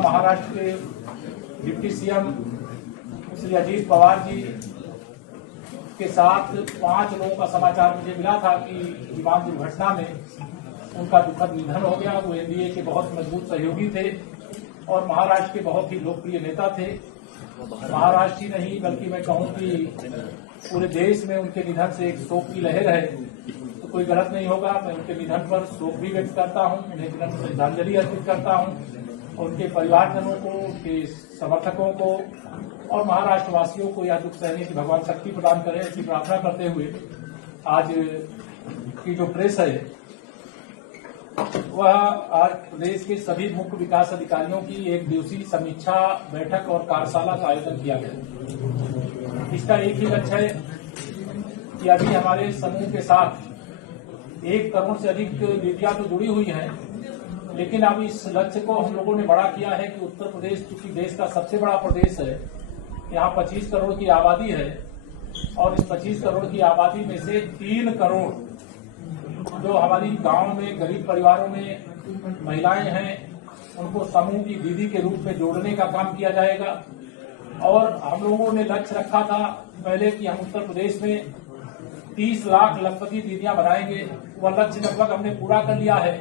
महाराष्ट्र के deputy CM Shri Ajit Pawar ji के साथ 5 लोगों का समाचार मुझे मिला था कि विमान दुर्घटना में उनका दुखद निधन हो गया। वो एनडीए के बहुत मजबूत सहयोगी थे और महाराष्ट्र के बहुत ही लोकप्रिय नेता थे। महाराष्ट्र ही नहीं बल्कि मैं कहूं कि पूरे देश में उनके निधन से एक शोक की लहर है, तो कोई गलत नहीं होगा। मैं उनके निधन पर शोक भी व्यक्त करता हूं, उन्हें श्रद्धांजलि अर्पित करता हूं। उनके परिवारजनों को, उनके समर्थकों को और महाराष्ट्रवासियों को यह दुख सहने की भगवान शक्ति प्रदान करे, ऐसी प्रार्थना करते हुए आज की जो प्रेस है वह आज प्रदेश के सभी मुख्य विकास अधिकारियों की एक दिवसीय समीक्षा बैठक और कार्यशाला का आयोजन किया गया। इसका एक ही लक्ष्य है कि अभी हमारे समूह के साथ 1 करोड़ से अधिक दीदियां तो जुड़ी हुई हैं, लेकिन अब इस लक्ष्य को हम लोगों ने बड़ा किया है कि उत्तर प्रदेश चूंकि देश का सबसे बड़ा प्रदेश है, यहाँ 25 करोड़ की आबादी है और इस 25 करोड़ की आबादी में से 3 करोड़ जो हमारी गांव में गरीब परिवारों में महिलाएं हैं, उनको समूह की दीदी के रूप में जोड़ने का काम किया जाएगा। और हम लोगों ने लक्ष्य रखा था पहले कि हम उत्तर प्रदेश में 30 लाख लखपति दीदियां बनाएंगे। वह लक्ष्य लगभग हमने पूरा कर लिया है,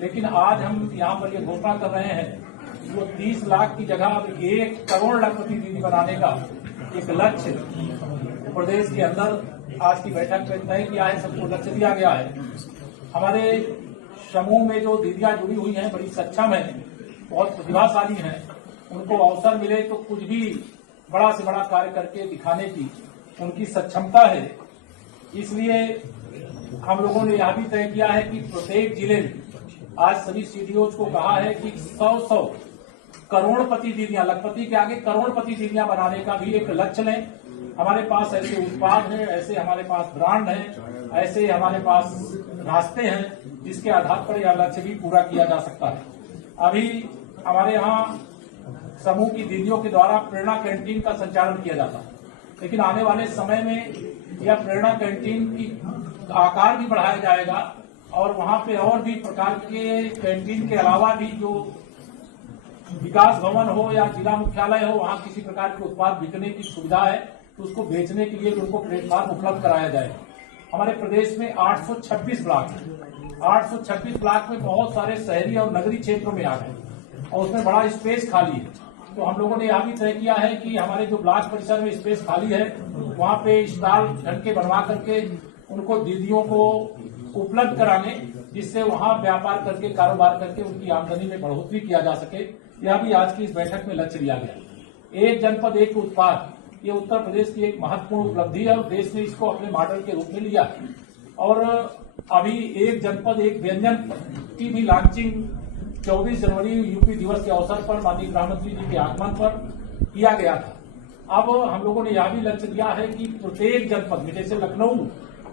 लेकिन आज हम यहाँ पर यह घोषणा कर रहे हैं वो 30 लाख की जगह अब 1 करोड़ लखपति दीदी बनाने का एक लक्ष्य प्रदेश के अंदर आज की बैठक में तय किया है, सबको लक्ष्य दिया गया है। हमारे समूह में जो दीदियां जुड़ी हुई हैं बड़ी सक्षम हैं, बहुत प्रतिभाशाली हैं। उनको अवसर मिले तो कुछ भी बड़ा से बड़ा कार्य करके दिखाने की उनकी सक्षमता है। इसलिए हम लोगों ने यह भी तय किया है कि प्रत्येक जिले में आज सभी सीडीओज को कहा है कि 100 करोड़पति दीदियां, लखपति के आगे करोड़पति दीदियां बनाने का भी एक लक्ष्य लें। हमारे पास ऐसे उत्पाद हैं, ऐसे हमारे पास ब्रांड हैं, ऐसे हमारे पास रास्ते हैं जिसके आधार पर यह लक्ष्य भी पूरा किया जा सकता है। अभी हमारे यहाँ समूह की दीदियों के द्वारा प्रेरणा कैंटीन का संचालन किया जाता है, लेकिन आने वाले समय में यह प्रेरणा कैंटीन की आकार भी बढ़ाया जाएगा और वहां पे और भी प्रकार के कैंटीन के अलावा भी जो विकास भवन हो या जिला मुख्यालय हो, वहां किसी प्रकार के उत्पाद बिकने की सुविधा है तो उसको बेचने के लिए उनको प्लेटफॉर्म उपलब्ध कराया जाए। हमारे प्रदेश में 826 ब्लॉक है। 826 ब्लॉक में बहुत सारे शहरी और नगरीय क्षेत्रों में आ गए और उसमें बड़ा स्पेस खाली है। तो हम लोगों ने यह भी तय किया है कि हमारे जो ब्लॉक परिसर में स्पेस खाली है वहां पे स्टॉल ढंग के बनवा करके उनको दीदियों को उपलब्ध कराने, जिससे वहां व्यापार करके कारोबार करके उनकी आमदनी में बढ़ोतरी किया जा सके। यह भी आज की इस बैठक में लक्ष्य लिया गया। एक जनपद एक उत्पाद, ये उत्तर प्रदेश की एक महत्वपूर्ण उपलब्धि है और देश ने इसको अपने मॉडल के रूप में लिया है। और अभी एक जनपद एक व्यंजन की भी लॉन्चिंग 24 जनवरी यूपी दिवस के अवसर पर माननीय गृहमंत्री जी के आगमन पर किया गया था। अब हम लोगों ने यह भी लक्ष्य दिया है कि प्रत्येक जनपद में, जैसे लखनऊ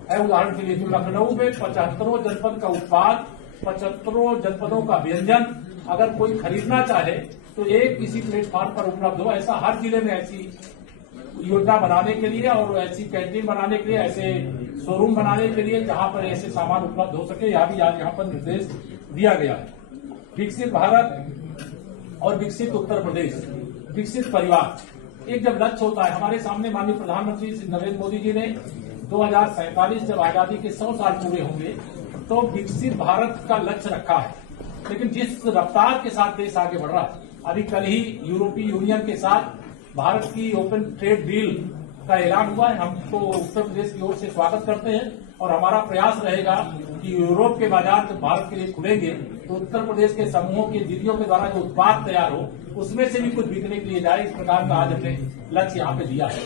है उदाहरण के लिए, तो लखनऊ में 75 जनपद का उत्पाद, 75 जनपदों का व्यंजन अगर कोई खरीदना चाहे तो एक किसी प्लेटफॉर्म पर उपलब्ध हो। ऐसा हर जिले में ऐसी योजना बनाने के लिए और ऐसी कैंटीन बनाने के लिए, ऐसे शोरूम बनाने के लिए जहां पर ऐसे सामान उपलब्ध हो सके, यह भी आज यहाँ पर निर्देश दिया गया है। विकसित भारत और विकसित उत्तर प्रदेश, विकसित परिवार एक जब लक्ष्य होता है, हमारे सामने माननीय प्रधानमंत्री श्री नरेंद्र मोदी जी ने 2047 जब आजादी के 100 साल पूरे होंगे तो विकसित भारत का लक्ष्य रखा है। लेकिन जिस रफ्तार के साथ देश आगे बढ़ रहा है, अभी कल ही यूरोपीय यूनियन के साथ भारत की ओपन ट्रेड डील का ऐलान हुआ है। हम तो उत्तर प्रदेश की ओर से स्वागत करते हैं और हमारा प्रयास रहेगा कि यूरोप के बाजार जब भारत के लिए खुलेंगे तो उत्तर प्रदेश के समूहों की दीदियों के द्वारा जो उत्पाद तैयार हो उसमें से भी कुछ बिकने के लिए जाए। इस प्रकार का आज हमने लक्ष्य यहाँ पे दिया है।